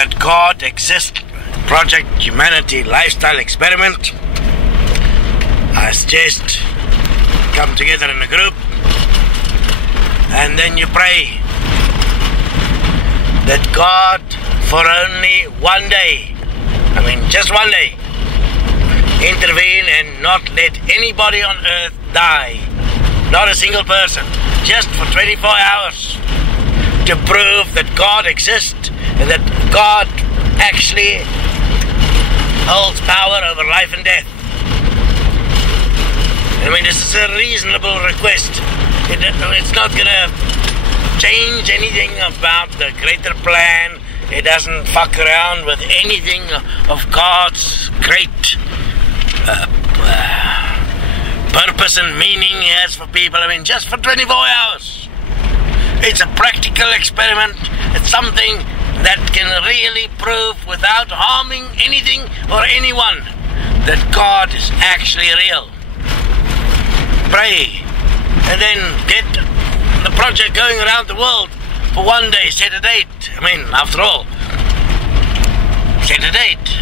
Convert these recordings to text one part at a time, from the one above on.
that God exists, Project Humanity Lifestyle Experiment, I suggest come together in a group and then you pray that God, for only one day, just one day, intervene and not let anybody on earth die, not a single person, just for 24 hours, to prove that God exists and that God actually holds power over life and death. This is a reasonable request. It's not going to change anything about the greater plan. It doesn't fuck around with anything of God's great purpose and meaning He has for people. Just for 24 hours. It's a practical experiment. It's something that can really prove without harming anything or anyone that God is actually real. Pray and then get the project going around the world for one day. Set a date. After all, set a date.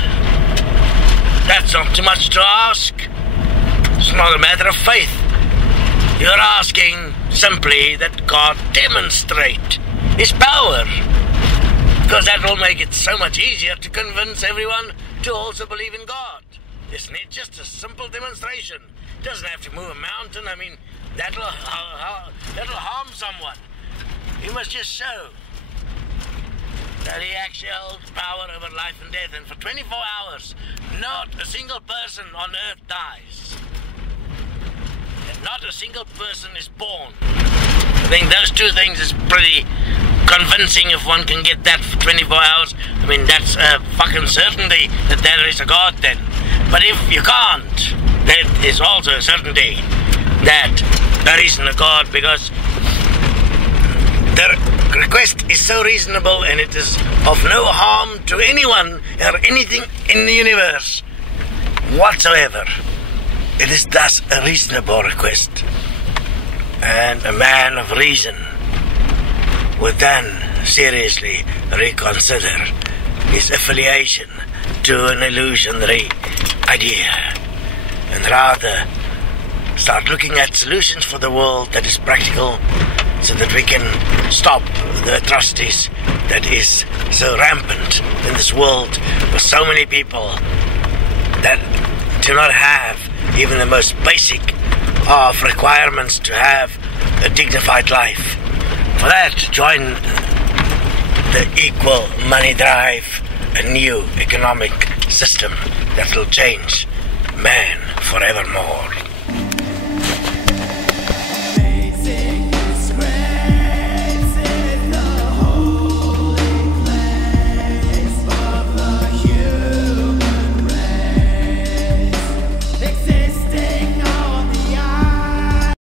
That's not too much to ask. It's not a matter of faith. You're asking simply that God demonstrate His power, because that will make it so much easier to convince everyone to also believe in God. Isn't it just a simple demonstration? It doesn't have to move a mountain. That'll harm someone. You must just show that He actually holds power over life and death, and for 24 hours, not a single person on earth dies. And not a single person is born. I think those two things is pretty convincing if one can get that for 24 hours. That's a fucking certainty that there is a God then. But if you can't, that is also a certainty that there isn't a God, because the request is so reasonable and it is of no harm to anyone or anything in the universe whatsoever. It is thus a reasonable request, and a man of reason would then seriously reconsider his affiliation to an illusionary idea and rather start looking at solutions for the world that is practical, so that we can stop the atrocities that is so rampant in this world with so many people that do not have even the most basic of requirements to have a dignified life. For that, join the equal money drive, a new economic system that will change man forevermore.